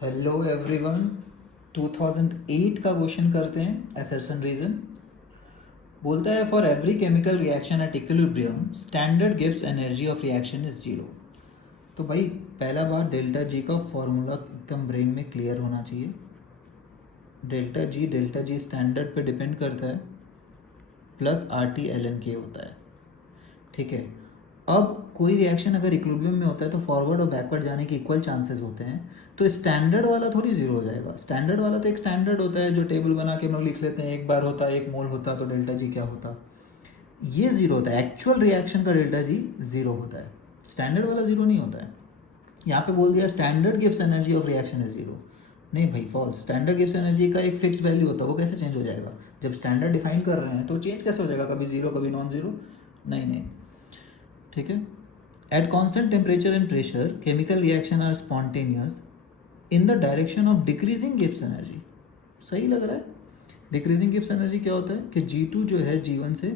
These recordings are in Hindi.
Hello everyone. 2008 का क्वेश्चन करते हैं। असर्शन रीजन बोलता है for every chemical reaction at equilibrium standard gives energy of reaction is zero. तो भाई पहला बार डेल्टा जी का फॉर्मूला एकदम ब्रेन में क्लियर होना चाहिए। डेल्टा जी स्टैंडर्ड पे डिपेंड करता है, plus R T L N K होता है। ठीक है। अब कोई रिएक्शन अगर इक्विलिब्रियम में होता है तो फॉरवर्ड और बैकवर्ड जाने के इक्वल चांसेस होते हैं। तो स्टैंडर्ड वाला थोड़ी जीरो हो जाएगा। स्टैंडर्ड वाला तो एक स्टैंडर्ड होता है जो टेबल बना के हम लोग लिख लेते हैं, एक बार होता, एक मोल होता तो डेल्टा जी क्या होता, ये जीरो होता है। एक्चुअल रिएक्शन का डेल्टा जी जीरो होता है, स्टैंडर्ड वाला जीरो नहीं होता है। यहाँ पे बोल दिया standard gives energy of reaction is zero. नहीं भाई, फॉल्स। स्टैंडर्ड गिव्स एनर्जी का एक फिक्स्ड वैल्यू होता है, वो कैसे चेंज हो जाएगा? जब स्टैंडर्ड डिफाइन कर रहे हैं तो चेंज कैसे हो जाएगा? कभी जीरो कभी नॉन जीरो? नहीं नहीं। ठीक है। At constant temperature and pressure, chemical reaction are spontaneous in the direction of decreasing Gibbs energy. सही लग रहा है? डिक्रीजिंग गिब्स एनर्जी क्या होता है कि G2 जो है G1 से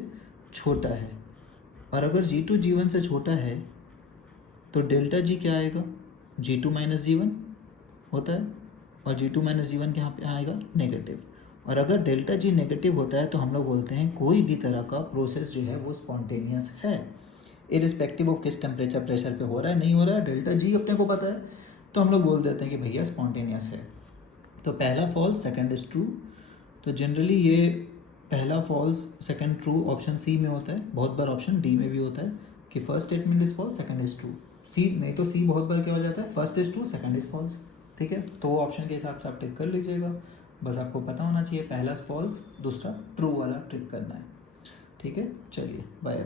छोटा है, और अगर G2 G1 से छोटा है तो डेल्टा जी क्या आएगा? G2 माइनस जी वन होता है, और G2 माइनस जी वन क्या पे आएगा? नेगेटिव। और अगर डेल्टा जी नेगेटिव होता है तो हम लोग बोलते हैं कोई भी तरह का प्रोसेस जो है वो स्पॉन्टेनियस है, इरिस्पेक्टिव ऑफ किस टेम्परेचर प्रेशर पे हो रहा है, नहीं हो रहा है, डेल्टा जी अपने को पता है तो हम लोग बोल देते हैं कि भैया स्पॉन्टेनियस है। तो पहला फॉल्स, सेकंड इज ट्रू। तो जनरली ये पहला false second true option C में होता है, बहुत बार ऑप्शन डी में भी होता है कि first statement is false, second is true. C नहीं तो सी बहुत बार क्या हो जाता है, first is true second is false. ठीक है, तो ऑप्शन के हिसाब से आप टिक कर लीजिएगा। बस आपको पता होना चाहिए पहला फॉल्स दूसरा ट्रू वाला टिक करना है। ठीक है, चलिए बाय।